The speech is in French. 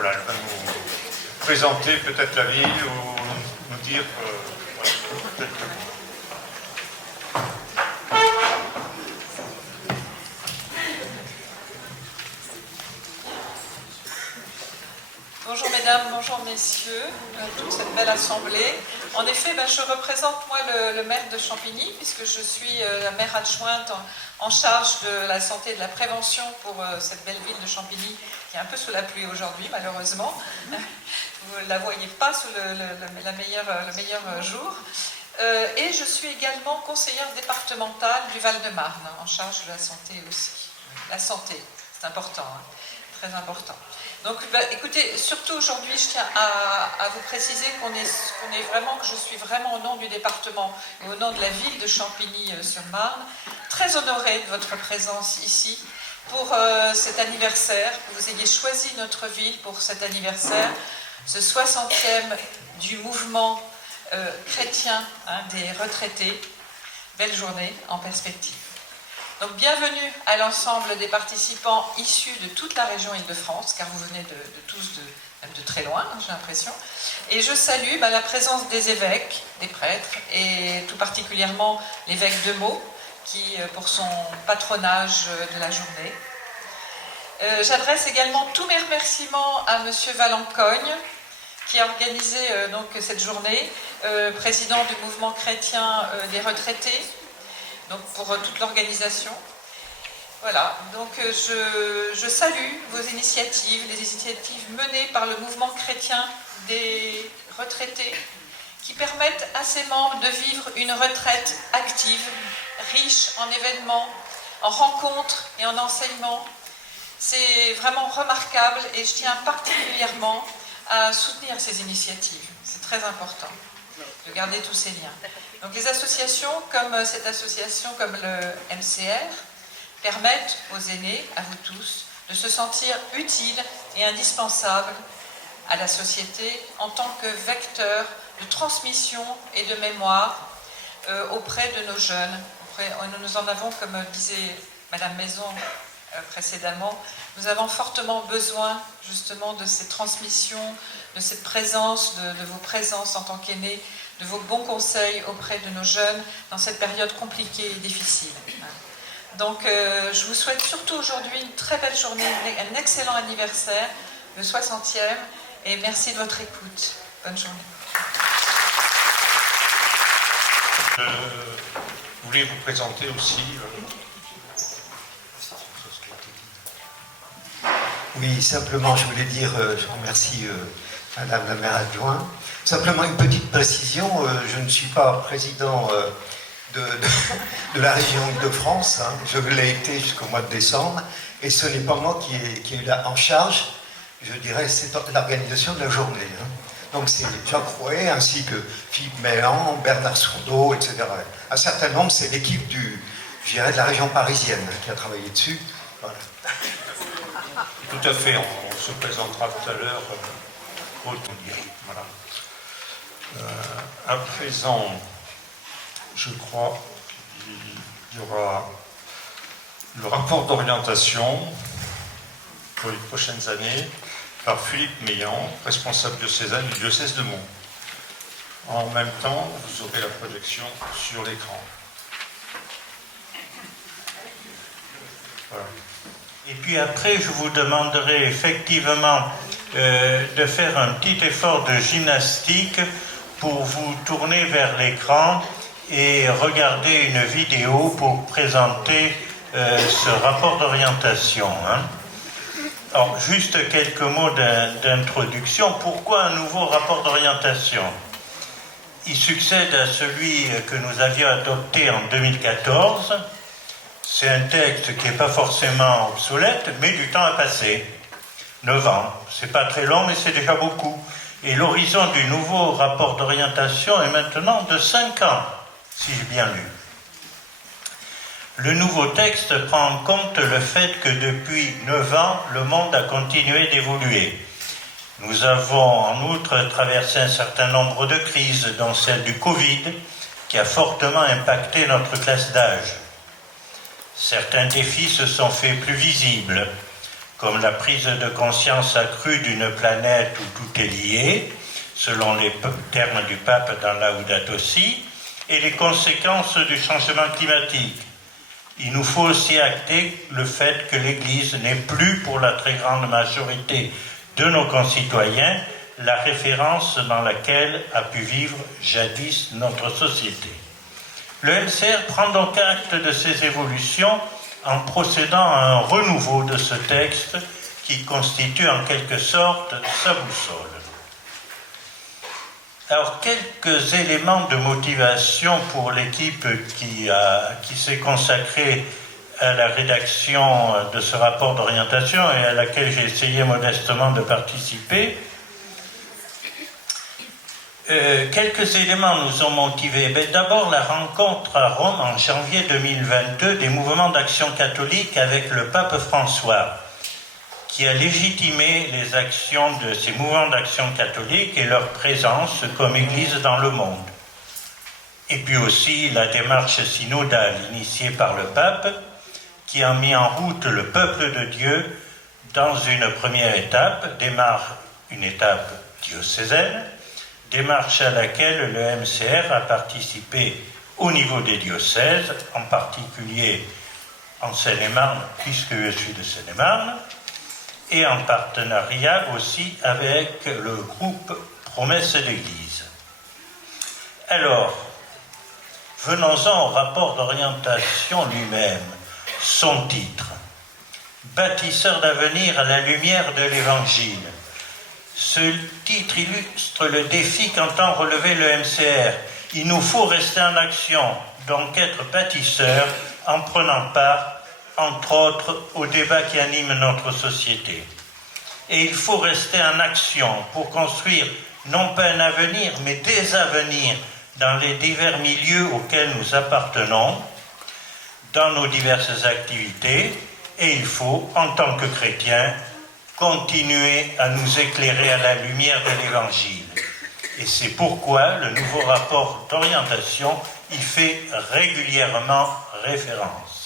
voilà, elle va nous présenter peut-être la ville ou nous dire voilà, quelques mots. Bonjour mesdames, bonjour messieurs, toute cette belle assemblée. En effet, je représente moi le maire de Champigny, puisque je suis la maire adjointe en charge de la santé et de la prévention pour cette belle ville de Champigny, qui est un peu sous la pluie aujourd'hui, malheureusement. Vous ne la voyez pas sous le meilleur jour. Et je suis également conseillère départementale du Val-de-Marne, en charge de la santé aussi. La santé, c'est important, hein, très important. Donc, écoutez, surtout aujourd'hui, je tiens à vous préciser que je suis vraiment au nom du département et au nom de la ville de Champigny-sur-Marne, très honorée de votre présence ici pour cet anniversaire, que vous ayez choisi notre ville pour cet anniversaire, ce 60e du mouvement chrétien des retraités. Belle journée en perspective. Donc bienvenue à l'ensemble des participants issus de toute la région Île-de-France, car vous venez même de très loin, j'ai l'impression. Et je salue la présence des évêques, des prêtres, et tout particulièrement l'évêque de Meaux, qui pour son patronage de la journée. J'adresse également tous mes remerciements à M. Valencogne, qui a organisé cette journée, président du mouvement chrétien des retraités, donc pour toute l'organisation. Voilà, donc je salue vos initiatives, les initiatives menées par le mouvement chrétien des retraités, qui permettent à ses membres de vivre une retraite active, riche en événements, en rencontres et en enseignements. C'est vraiment remarquable et je tiens particulièrement à soutenir ces initiatives. C'est très important de garder tous ces liens. Donc les associations comme cette association, comme le MCR, permettent aux aînés, à vous tous, de se sentir utiles et indispensables à la société en tant que vecteurs de transmission et de mémoire auprès de nos jeunes. Nous en avons, comme disait Madame Maison précédemment, nous avons fortement besoin justement de ces transmissions, de cette présence, de vos présences en tant qu'aînés, de vos bons conseils auprès de nos jeunes dans cette période compliquée et difficile. Donc je vous souhaite surtout aujourd'hui une très belle journée, un excellent anniversaire, le 60e, et merci de votre écoute. Bonne journée. Je voulais vous présenter aussi... Oui, simplement, je voulais dire, je remercie Madame la maire adjointe. Simplement une petite précision, je ne suis pas président de la région de France, hein. Je l'ai été jusqu'au mois de décembre, et ce n'est pas moi qui est là en charge, je dirais, c'est l'organisation de la journée. Hein. Donc c'est Jacques Rouet, ainsi que Philippe Mélan, Bernard Sourdeau, etc. Un certain nombre, c'est l'équipe de la région parisienne qui a travaillé dessus. Voilà. Tout à fait, on se présentera tout à l'heure pour tout dire. Voilà. À présent, je crois qu'il y aura le rapport d'orientation pour les prochaines années par Philippe Meillan, responsable diocésain du diocèse de Meaux. En même temps, vous aurez la projection sur l'écran. Voilà. Et puis après, je vous demanderai effectivement de faire un petit effort de gymnastique pour vous tourner vers l'écran et regarder une vidéo pour présenter ce rapport d'orientation. Hein. Alors, juste quelques mots d'introduction. Pourquoi un nouveau rapport d'orientation? Il succède à celui que nous avions adopté en 2014. C'est un texte qui n'est pas forcément obsolète, mais du temps a passé. 9 ans. C'est pas très long, mais c'est déjà beaucoup. Et l'horizon du nouveau rapport d'orientation est maintenant de 5 ans, si j'ai bien lu. Le nouveau texte prend en compte le fait que depuis 9 ans, le monde a continué d'évoluer. Nous avons en outre traversé un certain nombre de crises, dont celle du Covid, qui a fortement impacté notre classe d'âge. Certains défis se sont faits plus visibles. comme la prise de conscience accrue d'une planète où tout est lié, selon les termes du pape dans Laudato Si, et les conséquences du changement climatique. Il nous faut aussi acter le fait que l'Église n'est plus, pour la très grande majorité de nos concitoyens, la référence dans laquelle a pu vivre jadis notre société. Le MCR prend donc acte de ces évolutions en procédant à un renouveau de ce texte qui constitue en quelque sorte sa boussole. Alors, quelques éléments de motivation pour l'équipe qui s'est consacrée à la rédaction de ce rapport d'orientation et à laquelle j'ai essayé modestement de participer. Quelques éléments nous ont motivés. D'abord, la rencontre à Rome en janvier 2022 des mouvements d'action catholique avec le pape François, qui a légitimé les actions de ces mouvements d'action catholique et leur présence comme Église dans le monde. Et puis aussi la démarche synodale initiée par le pape, qui a mis en route le peuple de Dieu dans une première étape, une étape diocésaine, démarche à laquelle le MCR a participé au niveau des diocèses, en particulier en Seine-et-Marne, puisque je suis de Seine-et-Marne, et en partenariat aussi avec le groupe Promesse d'Église. Alors, venons-en au rapport d'orientation lui-même, son titre, « Bâtisseur d'avenir à la lumière de l'Évangile ». Ce titre illustre le défi qu'entend relever le MCR. Il nous faut rester en action, donc être bâtisseur en prenant part, entre autres, au débat qui anime notre société. Et il faut rester en action pour construire non pas un avenir, mais des avenirs dans les divers milieux auxquels nous appartenons, dans nos diverses activités, et il faut, en tant que chrétiens, continuer à nous éclairer à la lumière de l'Évangile. Et c'est pourquoi le nouveau rapport d'orientation y fait régulièrement référence.